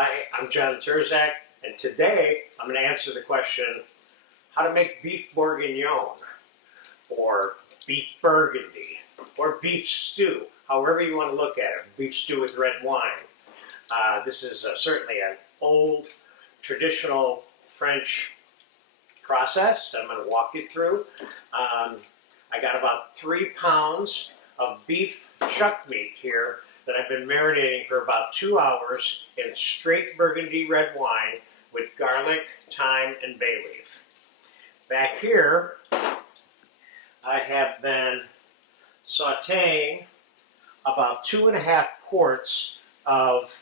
Hi, I'm John Terzak, and today I'm going to answer the question, how to make beef bourguignon, or beef burgundy, or beef stew, however you want to look at it, beef stew with red wine. This is certainly an old, traditional French process that I'm going to walk you through. I got about 3 pounds of beef chuck meat here that I've been marinating for about 2 hours in straight Burgundy red wine with garlic, thyme, and bay leaf. Back here, I have been sauteing about 2½ quarts of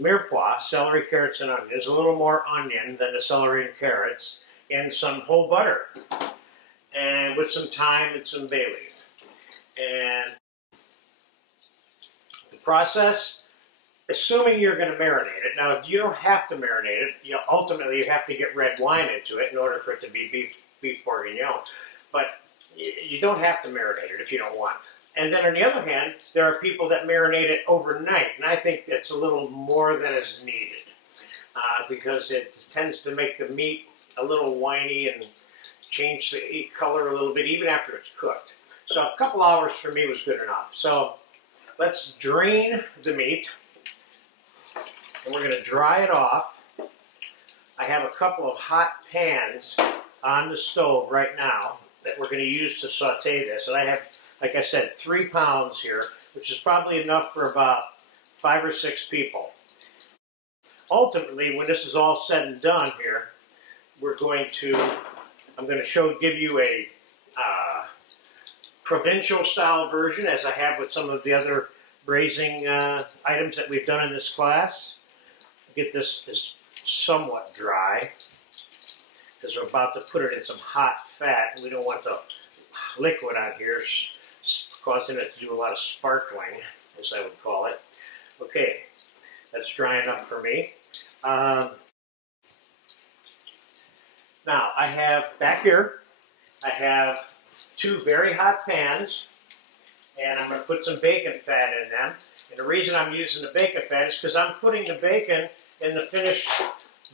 mirepoix, celery, carrots, and onions, a little more onion than the celery and carrots, and some whole butter, and with some thyme and some bay leaf. And the process, assuming you're going to marinate it, now you don't have to marinate it, ultimately you have to get red wine into it in order for it to be beef bourguignon, but you don't have to marinate it if you don't want. And then on the other hand, there are people that marinate it overnight, and I think that's a little more than is needed, because it tends to make the meat a little winey and change the color a little bit even after it's cooked. So a couple hours for me was good enough. So let's drain the meat, and we're going to dry it off. I have a couple of hot pans on the stove right now that we're going to use to saute this. And I have, like I said, 3 pounds here, which is probably enough for about 5 or 6 people. Ultimately, when this is all said and done here, I'm going to give you a provincial style version, as I have with some of the other braising items that we've done in this class. Get this is somewhat dry, because we're about to put it in some hot fat, and we don't want the liquid on here causing it to do a lot of sparkling, as I would call it. Okay, that's dry enough for me. Now, I have, back here, I have 2 very hot pans, and I'm going to put some bacon fat in them. And the reason I'm using the bacon fat is because I'm putting the bacon in the finished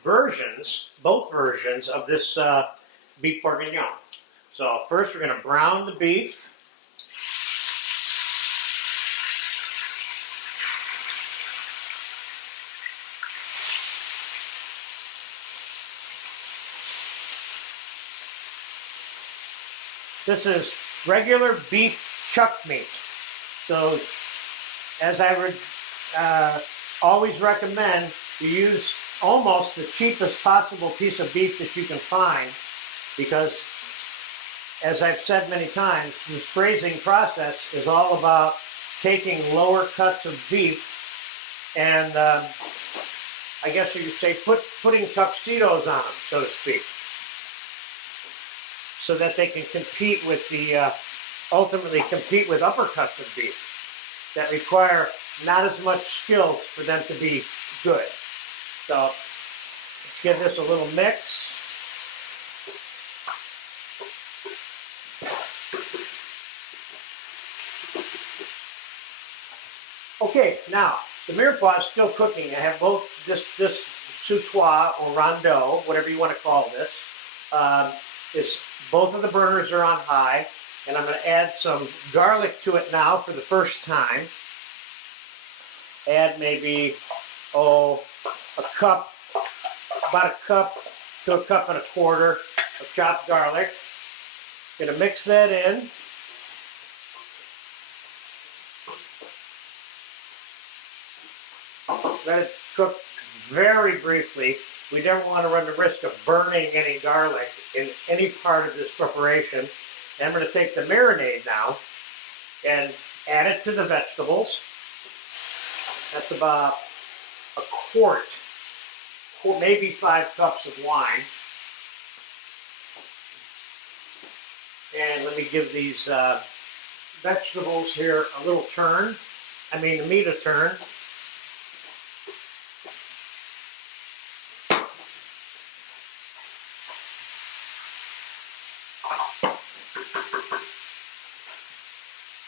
versions, both versions of this beef bourguignon. So first we're going to brown the beef. This is regular beef chuck meat. So, as I would always recommend, you use almost the cheapest possible piece of beef that you can find, because, as I've said many times, this braising process is all about taking lower cuts of beef and, I guess you could say, putting tuxedos on them, so to speak, so that they can compete with ultimately compete with upper cuts of beef that require not as much skill for them to be good. So let's give this a little mix. Okay, now the mirepoix is still cooking. I have both this sautoir or rondeau, whatever you want to call this. Both of the burners are on high, and I'm going to add some garlic to it now for the first time. Add maybe, about a cup to a cup and a quarter of chopped garlic. Going to mix that in. Let it cook very briefly. We don't want to run the risk of burning any garlic in any part of this preparation. And I'm going to take the marinade now and add it to the vegetables. That's about a quart, maybe 5 cups of wine. And let me give these vegetables here a little turn. The meat a turn.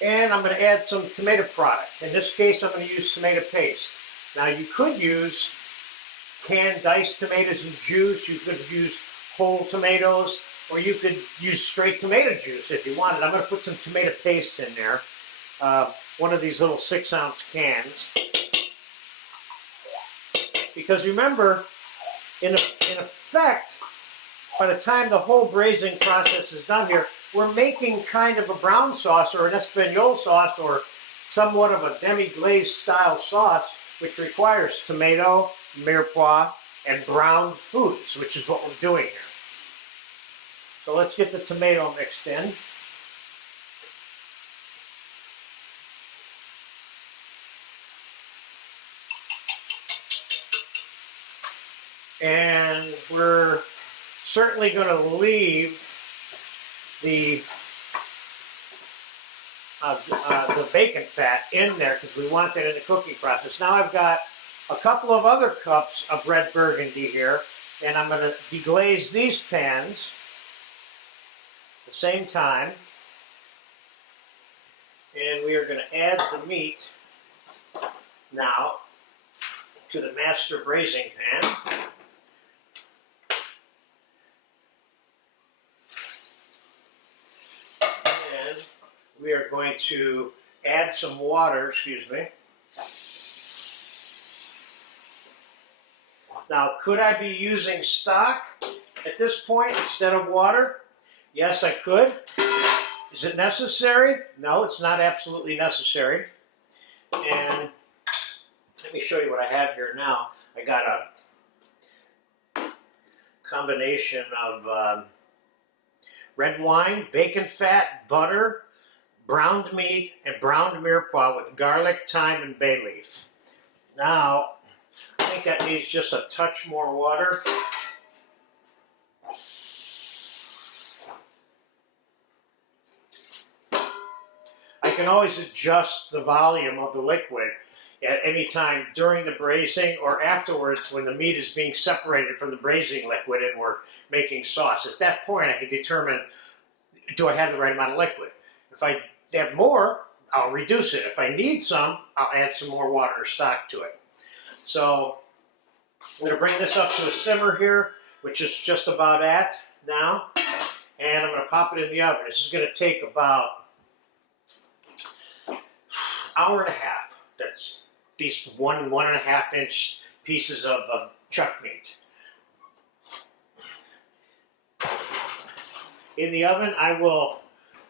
And I'm going to add some tomato product. In this case, I'm going to use tomato paste. Now, you could use canned diced tomatoes and juice. You could use whole tomatoes, or you could use straight tomato juice if you wanted. I'm going to put some tomato paste in there. One of these little 6-ounce cans. Because remember, in effect, by the time the whole braising process is done here, we're making kind of a brown sauce or an Espanol sauce or somewhat of a demi-glaze style sauce, which requires tomato, mirepoix, and browned foods, which is what we're doing here. So let's get the tomato mixed in. And we're certainly going to leave the bacon fat in there because we want that in the cooking process. Now I've got a couple of other cups of red Burgundy here, and I'm going to deglaze these pans at the same time. And we are going to add the meat now to the master braising pan. We are going to add some water, excuse me. Now, could I be using stock at this point instead of water? Yes, I could. Is it necessary? No, it's not absolutely necessary. And let me show you what I have here now. I got a combination of red wine, bacon fat, butter, browned meat, and browned mirepoix with garlic, thyme, and bay leaf. Now, I think that needs just a touch more water. I can always adjust the volume of the liquid at any time during the braising or afterwards when the meat is being separated from the braising liquid and we're making sauce. At that point, I can determine, do I have the right amount of liquid? If I have more, I'll reduce it. If I need some, I'll add some more water or stock to it. So I'm going to bring this up to a simmer here, which is just about at now. And I'm going to pop it in the oven. This is going to take about an hour and a half. That's these 1.5 inch pieces of chuck meat. In the oven, I will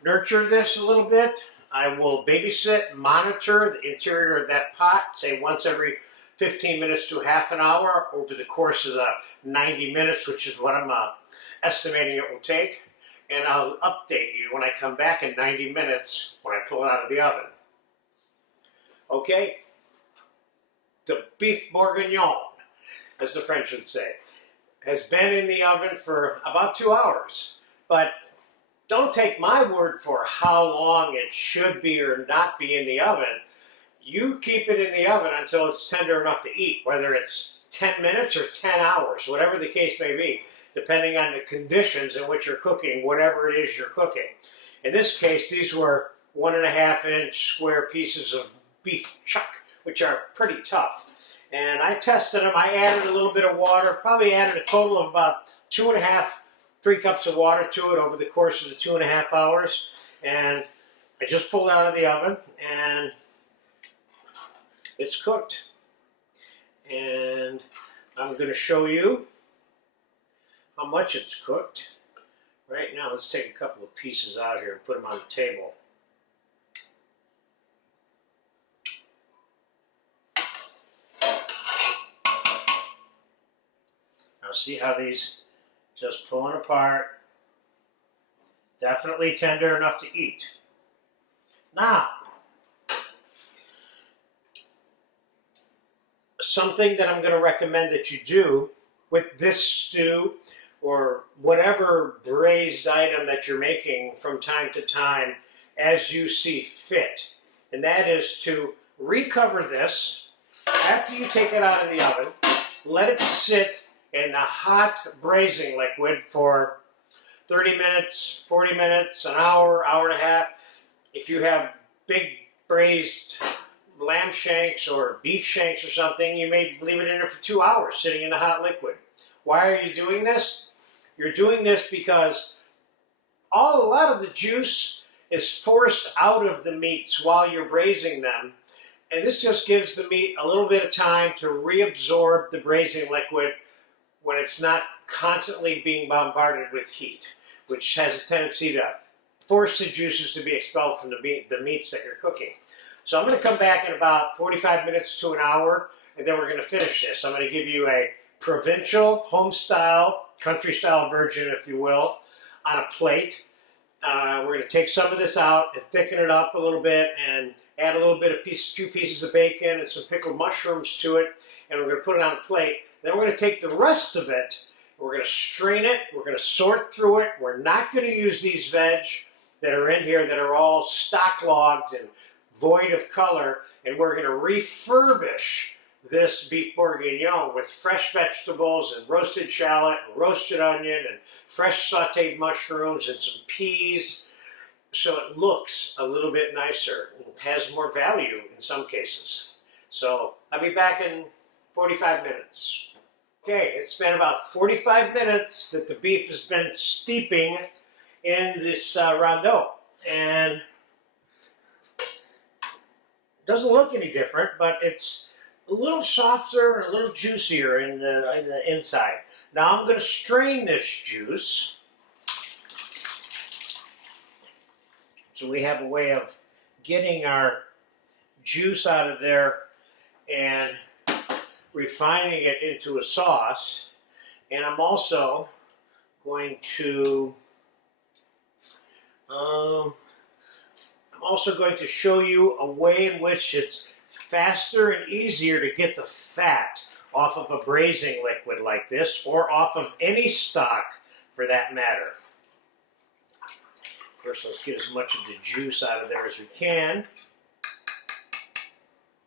nurture this a little bit. I will babysit, monitor the interior of that pot, say once every 15 minutes to half an hour over the course of the 90 minutes, which is what I'm estimating it will take. And I'll update you when I come back in 90 minutes when I pull it out of the oven. Okay, the beef bourguignon, as the French would say, has been in the oven for about 2 hours. But don't take my word for how long it should be or not be in the oven. You keep it in the oven until it's tender enough to eat, whether it's 10 minutes or 10 hours, whatever the case may be, depending on the conditions in which you're cooking, whatever it is you're cooking. In this case, these were 1.5 inch square pieces of beef chuck, which are pretty tough. And I tested them. I added a little bit of water, probably added a total of about 3 cups of water to it over the course of the 2.5 hours. And I just pulled it out of the oven and it's cooked. And I'm going to show you how much it's cooked. Right now, let's take a couple of pieces out here and put them on the table. Now see how these just pulling apart. Definitely tender enough to eat. Now, something that I'm going to recommend that you do with this stew or whatever braised item that you're making from time to time as you see fit. And that is to recover this after you take it out of the oven, let it sit in the hot braising liquid for 30 minutes, 40 minutes, an hour, hour and a half. If you have big braised lamb shanks or beef shanks or something, you may leave it in there for 2 hours sitting in the hot liquid. Why are you doing this? You're doing this because a lot of the juice is forced out of the meats while you're braising them. And this just gives the meat a little bit of time to reabsorb the braising liquid when it's not constantly being bombarded with heat, which has a tendency to force the juices to be expelled from the meats that you're cooking. So I'm going to come back in about 45 minutes to an hour, and then we're going to finish this. I'm going to give you a provincial, home-style, country-style version, if you will, on a plate. We're going to take some of this out and thicken it up a little bit and add a little bit of few pieces of bacon and some pickled mushrooms to it, and we're going to put it on a plate. Then we're going to take the rest of it, we're going to strain it, we're going to sort through it. We're not going to use these veg that are in here that are all stock-logged and void of color, and we're going to refurbish this beef bourguignon with fresh vegetables and roasted shallot and roasted onion and fresh sauteed mushrooms and some peas, so it looks a little bit nicer and has more value in some cases. So I'll be back in 45 minutes. Okay, it's been about 45 minutes that the beef has been steeping in this rondeau, and it doesn't look any different, but it's a little softer and a little juicier in the inside. Now I'm going to strain this juice, so we have a way of getting our juice out of there and refining it into a sauce. And I'm also going to show you a way in which it's faster and easier to get the fat off of a braising liquid like this, or off of any stock for that matter. First, let's get as much of the juice out of there as we can.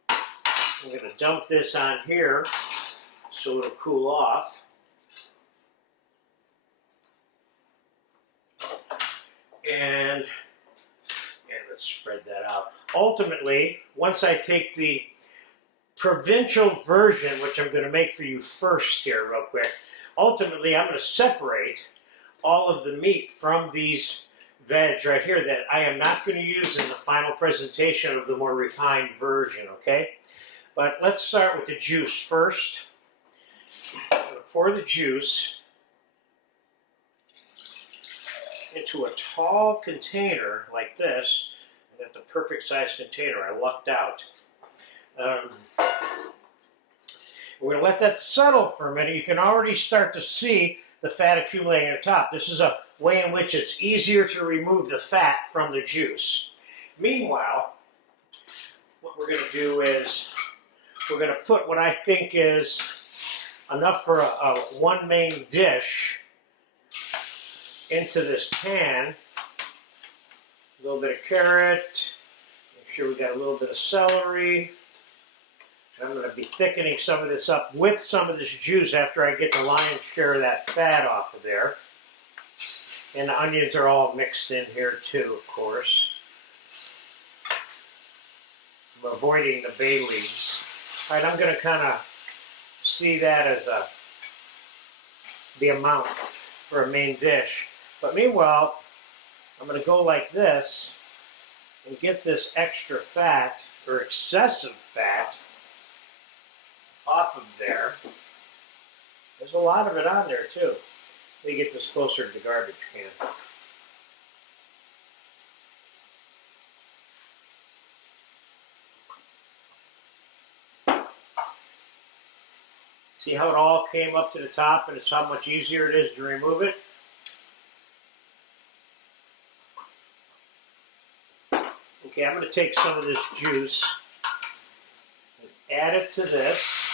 I'm going to dump this on here so it'll cool off. And let's spread that out. Ultimately, once I take the provincial version, which I'm going to make for you first here real quick, ultimately I'm going to separate all of the meat from these veg right here that I am not going to use in the final presentation of the more refined version, okay? But let's start with the juice first. I'm going to pour the juice into a tall container like this. I got the perfect size container. I lucked out. We're going to let that settle for a minute. You can already start to see the fat accumulating at the top. This is a way in which it's easier to remove the fat from the juice. Meanwhile, what we're going to do is we're going to put what I think is enough for a one main dish into this pan. A little bit of carrot. Make sure we got a little bit of celery. I'm going to be thickening some of this up with some of this juice after I get the lion's share of that fat off of there. And the onions are all mixed in here too, of course. I'm avoiding the bay leaves. All right, I'm going to kind of see that as the amount for a main dish. But meanwhile, I'm going to go like this and get this extra fat, or excessive fat, off of there. There's a lot of it on there too. Let me get this closer to the garbage can. See how it all came up to the top, and it's how much easier it is to remove it? Okay, I'm going to take some of this juice and add it to this.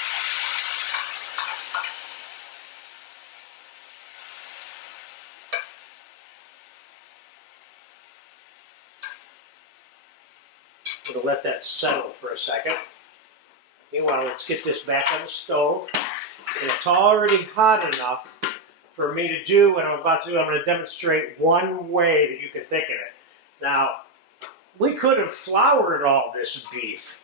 I'm going to let that settle for a second. Meanwhile, let's get this back on the stove. And it's already hot enough for me to do what I'm about to do. I'm going to demonstrate one way that you can thicken it. Now, we could have floured all this beef.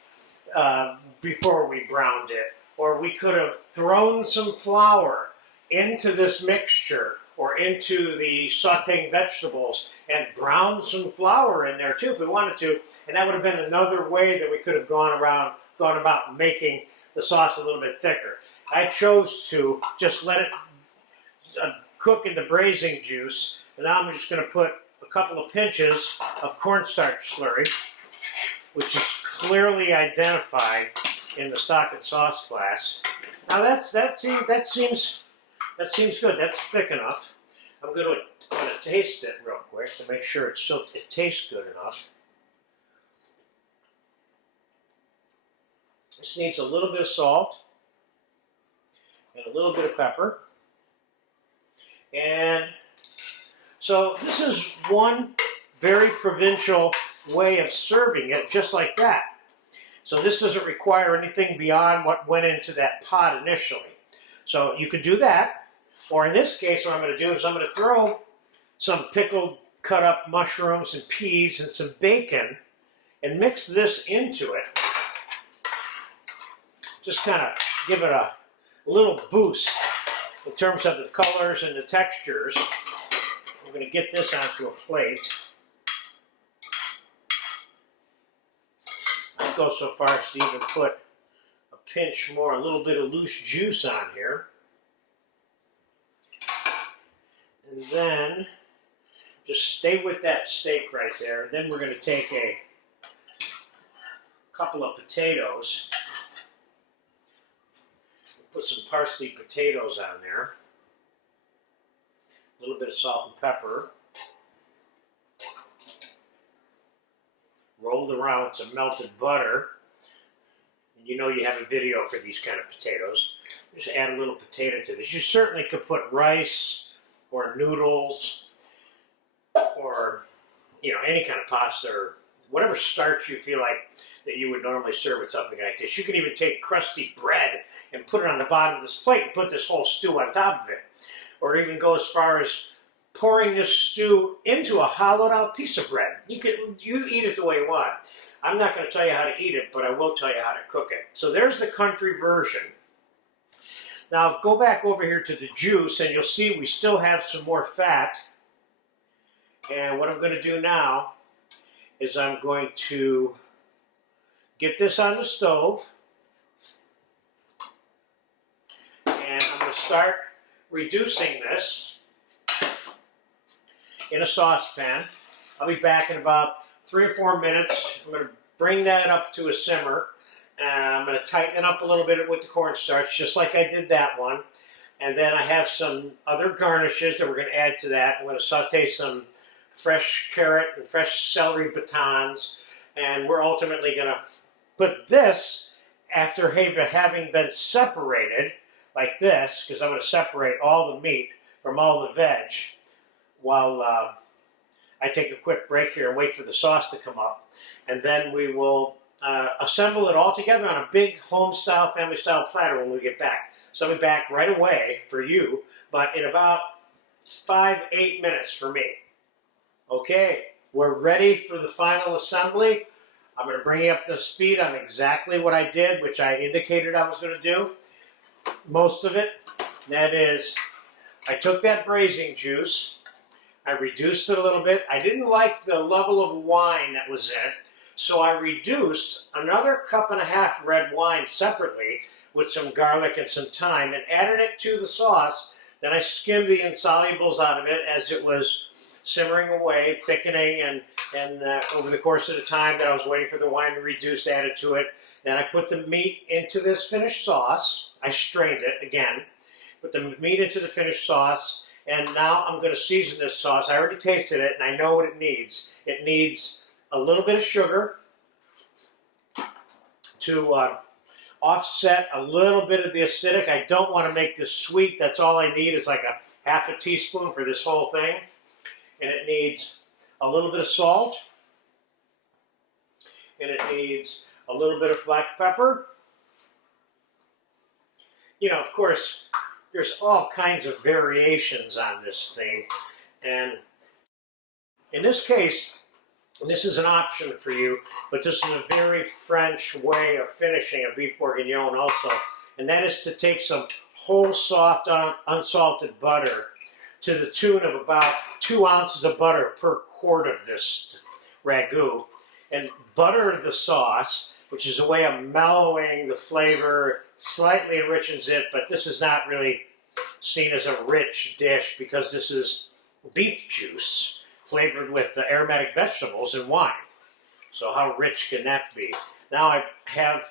before we browned it. Or we could have thrown some flour into this mixture or into the sauteing vegetables and browned some flour in there too if we wanted to. And that would have been another way that we could have gone about making the sauce a little bit thicker. I chose to just let it cook in the braising juice. And now I'm just going to put a couple of pinches of cornstarch slurry, which is clearly identified in the stock and sauce class. Now that seems good. That's thick enough. I'm going to taste it real quick to make sure it tastes good enough. This needs a little bit of salt and a little bit of pepper. And so this is one very provincial way of serving it, just like that. So this doesn't require anything beyond what went into that pot initially. So you could do that, or in this case what I'm going to do is I'm going to throw some pickled cut up mushrooms and peas and some bacon and mix this into it. Just kind of give it a little boost in terms of the colors and the textures. I'm going to get this onto a plate. I'd go so far as to even put a pinch more, a little bit of loose juice on here. And then just stay with that steak right there. And then we're going to take a couple of potatoes. Put some parsley potatoes on there. A little bit of salt and pepper. Rolled around with some melted butter. And you know you have a video for these kind of potatoes. Just add a little potato to this. You certainly could put rice or noodles or any kind of pasta or whatever starch you feel like that you would normally serve with something like this. You can even take crusty bread and put it on the bottom of this plate and put this whole stew on top of it. Or even go as far as pouring this stew into a hollowed out piece of bread. You eat it the way you want. I'm not going to tell you how to eat it, but I will tell you how to cook it. So there's the country version. Now go back over here to the juice and you'll see we still have some more fat. And what I'm going to do now is I'm going to get this on the stove. And I'm going to start reducing this in a saucepan. I'll be back in about 3 or 4 minutes. I'm going to bring that up to a simmer. And I'm going to tighten it up a little bit with the cornstarch, just like I did that one. And then I have some other garnishes that we're going to add to that. I'm going to saute some fresh carrot and fresh celery batons. And we're ultimately going to put this, after having been separated, like this, because I'm going to separate all the meat from all the veg while I take a quick break here and wait for the sauce to come up. And then we will assemble it all together on a big home-style, family-style platter when we get back. So I'll be back right away for you, but in about 5-8 minutes for me. Okay, we're ready for the final assembly. I'm going to bring you up to speed on exactly what I did, which I indicated I was going to do. Most of it. That is, I took that braising juice, I reduced it a little bit. I didn't like the level of wine that was in it, so I reduced another 1.5 cups red wine separately with some garlic and some thyme and added it to the sauce. Then I skimmed the insolubles out of it as it was simmering away, thickening, and over the course of the time that I was waiting for the wine to reduce, added to it. Then I put the meat into this finished sauce. I strained it again. Put the meat into the finished sauce. And now I'm going to season this sauce. I already tasted it and I know what it needs. It needs a little bit of sugar to offset a little bit of the acidic. I don't want to make this sweet. That's all I need is like a 1/2 teaspoon for this whole thing. And it needs a little bit of salt. And it needs a little bit of black pepper. Of course, there's all kinds of variations on this thing. And in this case, And this is an option for you, but this is a very French way of finishing a beef bourguignon also. And that is to take some whole soft unsalted butter to the tune of about 2 ounces of butter per quart of this ragu, and butter the sauce, which is a way of mellowing the flavor, slightly enriches it, but this is not really seen as a rich dish because this is beef juice flavored with the aromatic vegetables and wine. So how rich can that be? Now I have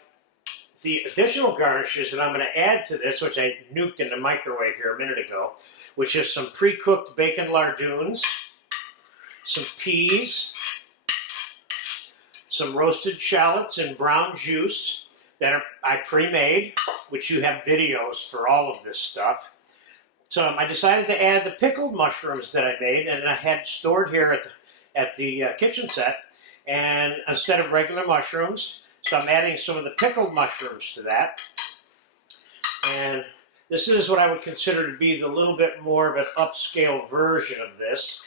the additional garnishes that I'm going to add to this, which I nuked in the microwave here a minute ago, which is some pre-cooked bacon lardoons, some peas, some roasted shallots in brown juice that I pre-made, which you have videos for all of this stuff. So I decided to add the pickled mushrooms that I made and I had stored here at the kitchen set, and instead of regular mushrooms, so I'm adding some of the pickled mushrooms to that. And this is what I would consider to be the little bit more of an upscale version of this.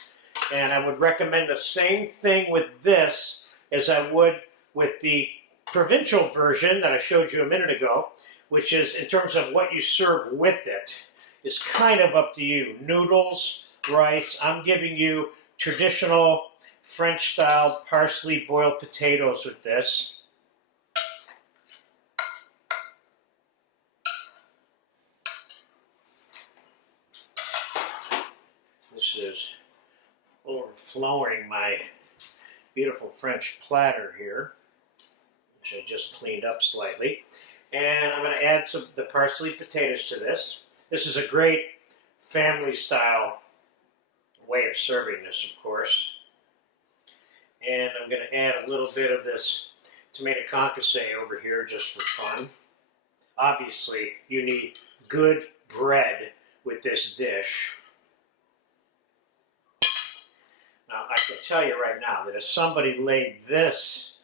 And I would recommend the same thing with this as I would with the provincial version that I showed you a minute ago, which is in terms of what you serve with it, is kind of up to you. Noodles, rice. I'm giving you traditional French-style parsley boiled potatoes with this. This is overflowing my beautiful French platter here, which I just cleaned up slightly. And I'm going to add the parsley potatoes to this. This is a great family-style way of serving this, of course. And I'm going to add a little bit of this tomato concasse over here just for fun. Obviously, you need good bread with this dish. Now, I can tell you right now that if somebody laid this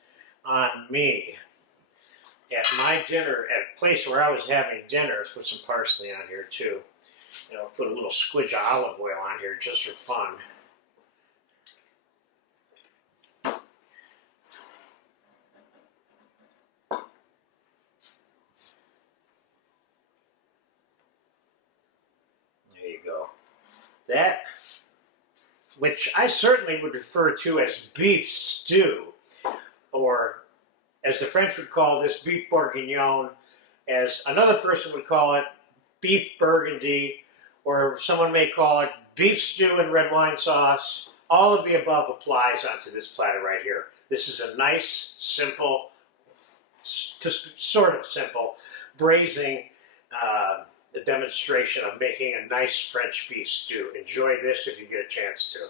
on me at my dinner, at a place where I was having dinner, let's put some parsley on here too. You know, put a little squidge of olive oil on here just for fun. There you go. That, which I certainly would refer to as beef stew, or as the French would call this, beef bourguignon, as another person would call it, beef burgundy, or someone may call it beef stew and red wine sauce. All of the above applies onto this platter right here. This is a nice, simple, sort of simple, braising demonstration of making a nice French beef stew. Enjoy this if you get a chance to.